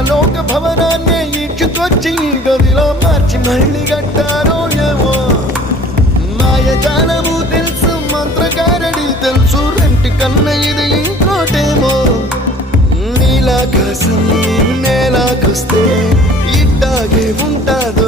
పరలోక భవనాన్ని ఈడ్చుకొచ్చి గదిలో మార్చి మళ్ళీ కట్టారో ఏమో. మాయజాలము తెలుసు, మంత్రకారడి తెలుసు, రెంటి కన్న ఇది ఇంకోటేమో. నీలాకాశం నేలాకొస్తే ఇట్టాగే ఉంటాది.